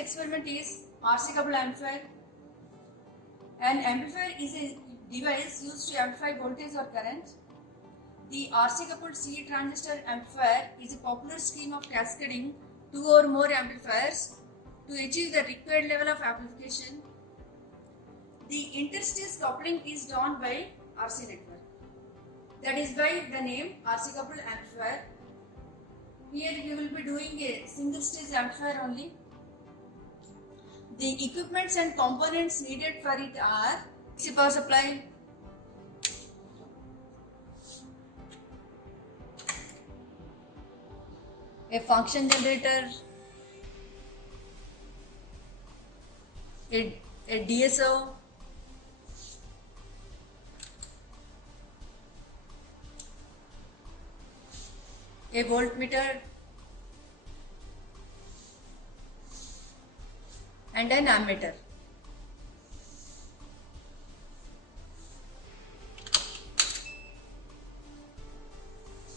experiment is RC coupled amplifier. An amplifier is a device used to amplify voltage or current. The RC coupled C transistor amplifier is a popular scheme of cascading two or more amplifiers to achieve the required level of amplification. The interstage coupling is done by RC network. That is why the name RC coupled amplifier. Here we will be doing a single stage amplifier only. The equipments and components needed for it are DC power supply, a function generator, a DSO, a voltmeter, and an ammeter.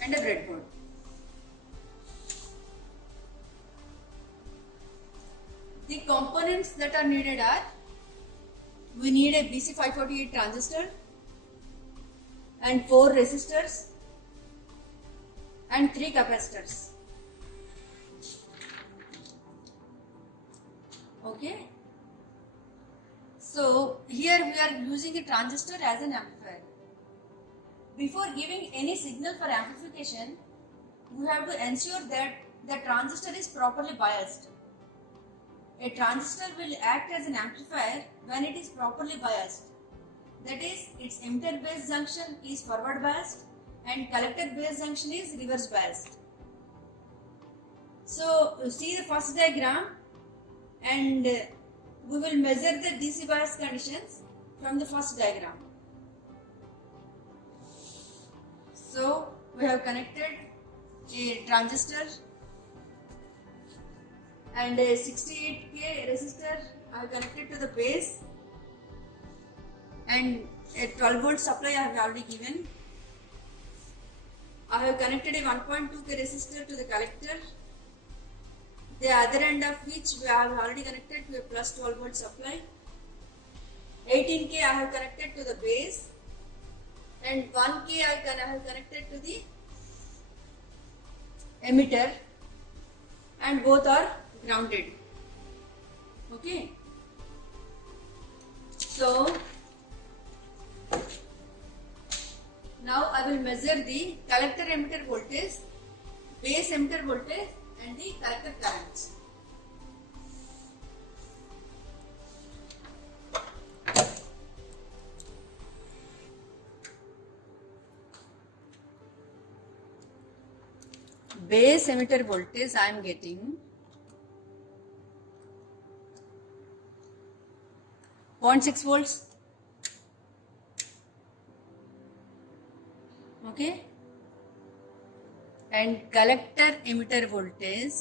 And a breadboard. The components that are needed are, we need a BC548 transistor and 4 resistors and 3 capacitors. Okay. So here we are using a transistor as an amplifier. Before giving any signal for amplification, we have to ensure that the transistor is properly biased. A transistor will act as an amplifier when it is properly biased. That is, its emitter base junction is forward biased and collector base junction is reverse biased. So you see the first diagram, and we will measure the DC bias conditions from the first diagram. So we have connected a transistor and a 68K resistor I have connected to the base, and a 12 volt supply I have already given. I have connected a 1.2K resistor to the collector, the other end of which we have already connected to a plus 12 volt supply. 18K I have connected to the base, and 1K I have connected to the emitter, and both are grounded. Okay. So now I will measure the collector emitter voltage, base emitter voltage, and the collector current. Base emitter voltage I am getting 0.6 volts. Okay. And collector emitter voltage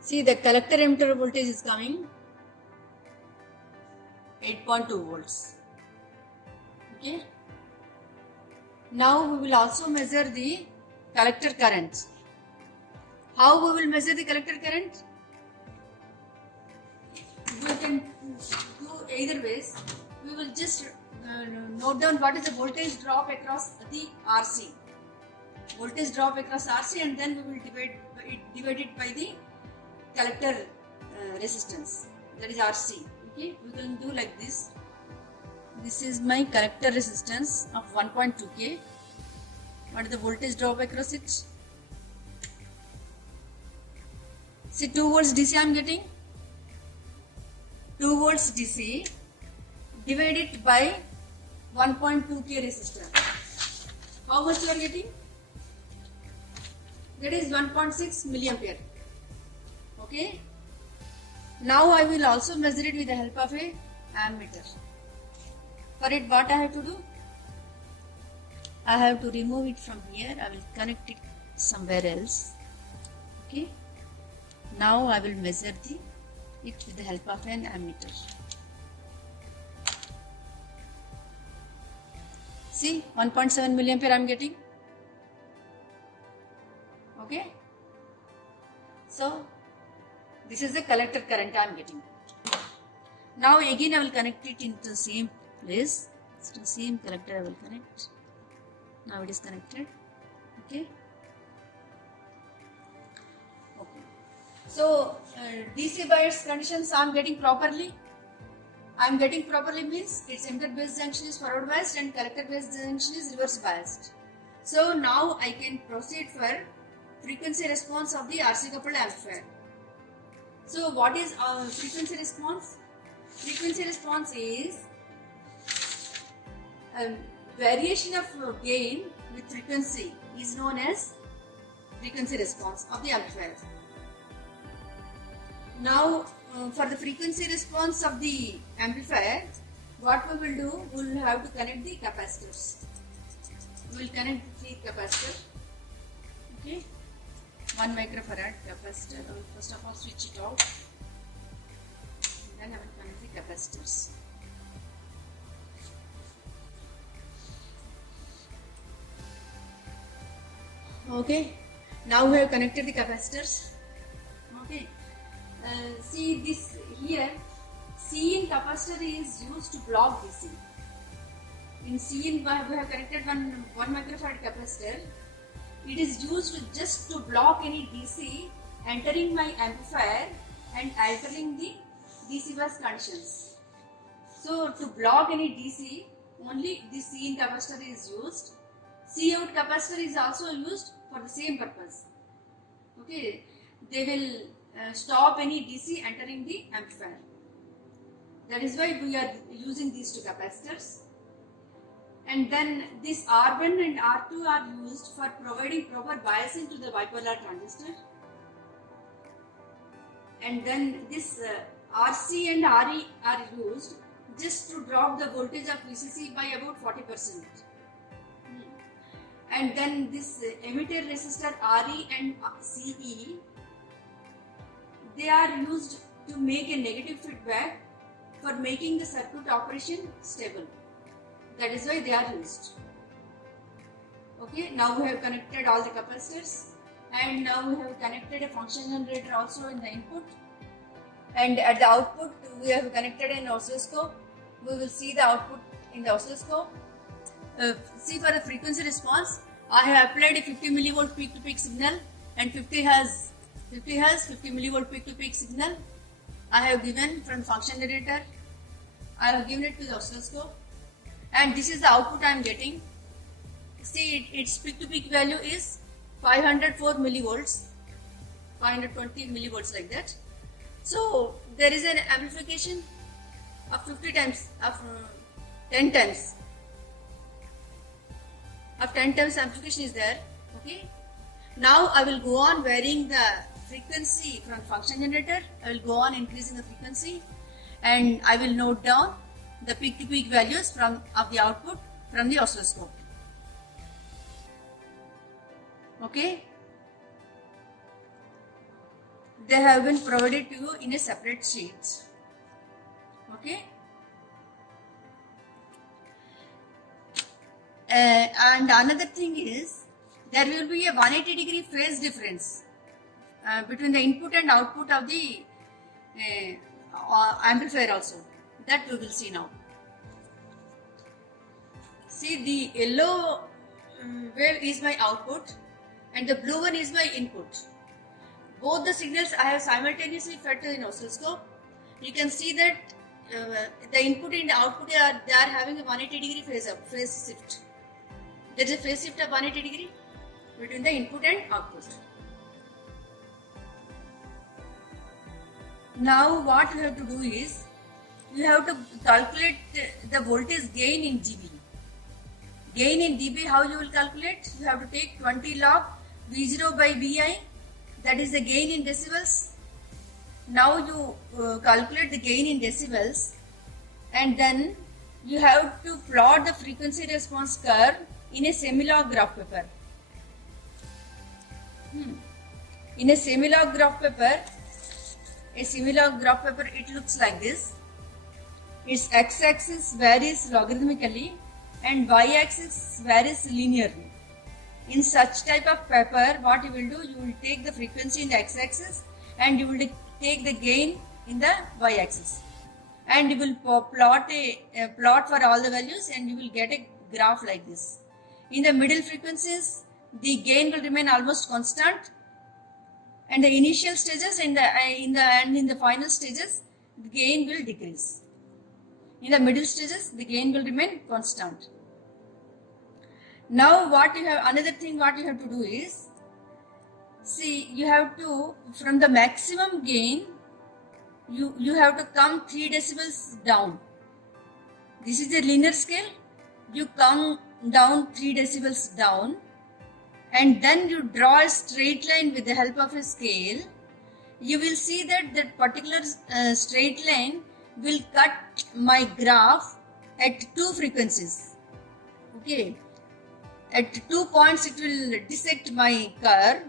see, the collector emitter voltage is coming 8.2 volts. Okay. Now we will also measure the collector current. How we will measure the collector current? We can do either ways. We will just note down what is the voltage drop across the RC. Voltage drop across RC, and then we will divide it by the collector resistance, that is RC. Okay, we can do like this. This is my collector resistance of 1.2K. What is the voltage drop across it? See, 2 volts DC I am getting. 2 volts DC divided by 1.2K resistor. How much you are getting? That is 1.6 milliampere. Okay. Now I will also measure it with the help of a ammeter. For it, what I have to do? I have to remove it from here. I will connect it somewhere else. Okay. Now I will measure it with the help of an ammeter. See, 1.7 milliampere I am getting. Okay. So, this is the collector current I am getting. Now again I will connect it into the same place. So the same collector I will connect. Now it is connected. Okay. Okay. So DC bias conditions I am getting properly. I am getting properly means its emitter base junction is forward biased and collector base junction is reverse biased. So now I can proceed for frequency response of the RC coupled amplifier. So what is frequency response? Frequency response is variation of gain with frequency is known as frequency response of the amplifier. Now for the frequency response of the amplifier, what we will do, we will have to connect the capacitors. We will connect the capacitor. Okay, 1 microfarad capacitor. I will first of all switch it out. Then I will connect the capacitors. Okay, now we have connected the capacitors. Okay, see this here, C in capacitor is used to block DC. In C in we have connected one microfarad capacitor. It is used just to block any DC entering my amplifier and altering the DC bias conditions. So to block any DC, only the C in capacitor is used. C out capacitor is also used for the same purpose. Okay, they will stop any DC entering the amplifier. That is why we are using these two capacitors. And then this R1 and R2 are used for providing proper biasing to the bipolar transistor. And then this RC and RE are used just to drop the voltage of VCC by about 40%. And then this emitter resistor RE and CE, they are used to make a negative feedback for making the circuit operation stable. That is why they are used. Okay, now we have connected all the capacitors and now we have connected a function generator also in the input, and at the output we have connected an oscilloscope. We will see the output in the oscilloscope. See, for the frequency response, I have applied a 50 millivolt peak to peak signal and 50 has 50 millivolt peak to peak signal. I have given from function generator. I have given it to the oscilloscope. And this is the output I am getting. See, its peak to peak value is 504 millivolts, 520 millivolts, like that. So there is an amplification of 50 times, of 10 times. Of 10 times amplification is there. Okay. Now I will go on varying the frequency from function generator. I will go on increasing the frequency, and I will note down the peak to peak values of the output from the oscilloscope. Okay, they have been provided to you in a separate sheet. Okay, and another thing is there will be a 180-degree phase difference between the input and output of the amplifier also. That we will see now. See, the yellow wave is my output and the blue one is my input. Both the signals I have simultaneously fed to the oscilloscope. You can see that the input and the output they are having a 180-degree phase shift. There is a phase shift of 180 degree between the input and output. Now what we have to do is, you have to calculate the voltage gain in dB. Gain in dB, how you will calculate? You have to take 20 log V0 by Vi, that is the gain in decibels. Now you calculate the gain in decibels, and then you have to plot the frequency response curve in a semi-log graph paper. In a semi-log graph paper, it looks like this. Its x-axis varies logarithmically and y-axis varies linearly. In such type of paper, what you will do, you will take the frequency in the x-axis and you will take the gain in the y-axis, and you will plot plot for all the values, and you will get a graph like this. In the middle frequencies, the gain will remain almost constant, and the initial stages and in the final stages, the gain will decrease. In the middle stages, the gain will remain constant. Now another thing what you have to do is, see, you have to, from the maximum gain, you have to come 3 decibels down. This is a linear scale. You come down 3 decibels down, and then you draw a straight line with the help of a scale. You will see that that particular straight line will cut my graph at 2 frequencies. Okay, at 2 points it will dissect my curve.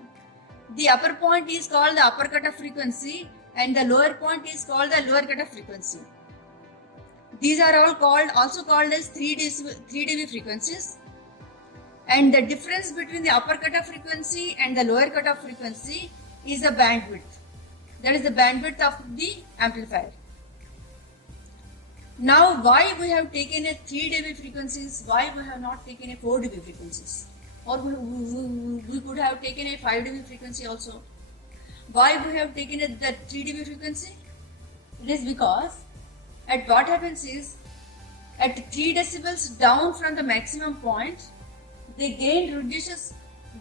The upper point is called the upper cutoff frequency, and the lower point is called the lower cutoff frequency. These are all also called as 3 dB frequencies, and the difference between the upper cutoff frequency and the lower cutoff frequency is the bandwidth. That is the bandwidth of the amplifier. Now, why we have taken a 3 dB frequencies, why we have not taken a 4 dB frequencies, or we could have taken a 5 dB frequency also. Why we have taken the 3 dB frequency? It is because at what happens is, at 3 decibels down from the maximum point, the gain reduces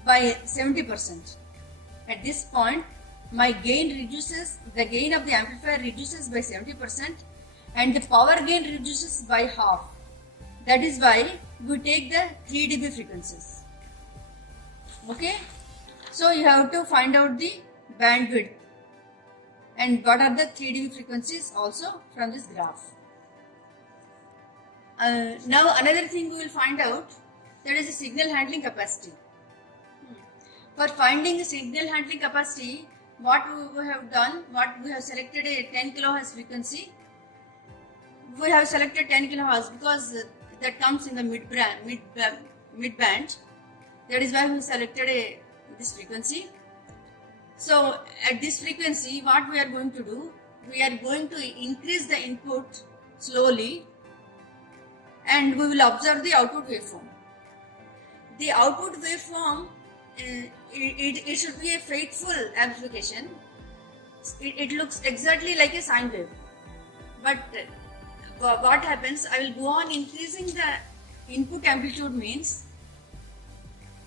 by 70%. At this point, my gain reduces, the gain of the amplifier reduces by 70%, and the power gain reduces by half. That is why we take the 3 dB frequencies. Okay, so you have to find out the bandwidth and what are the 3 dB frequencies also from this graph. Now another thing we will find out, that is the signal handling capacity. For finding the signal handling capacity, what we have done, we have selected a 10 kHz frequency. We have selected 10 kHz because that comes in the mid band. That is why we selected this frequency. So at this frequency, what we are going to do, we are going to increase the input slowly, and we will observe the output waveform. The output waveform, it should be a faithful amplification. It looks exactly like a sine wave. But what happens, I will go on increasing the input amplitude means,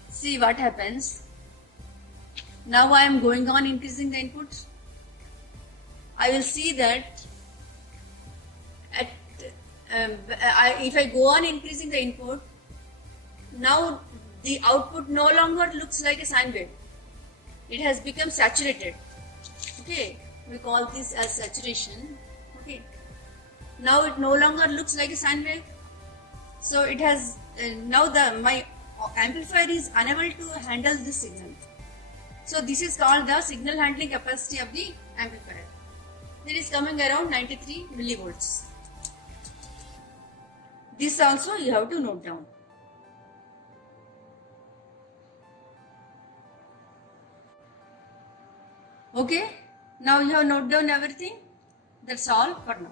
see what happens. Now I am going on increasing the input. I will see that if I go on increasing the input, now the output no longer looks like a sine wave. It has become saturated. Okay, we call this as saturation. Okay, now it no longer looks like a sine wave. So it has now my amplifier is unable to handle this signal. So this is called the signal handling capacity of the amplifier. It is coming around 93 millivolts. This also you have to note down. Okay, now you have noted down everything. That's all for now.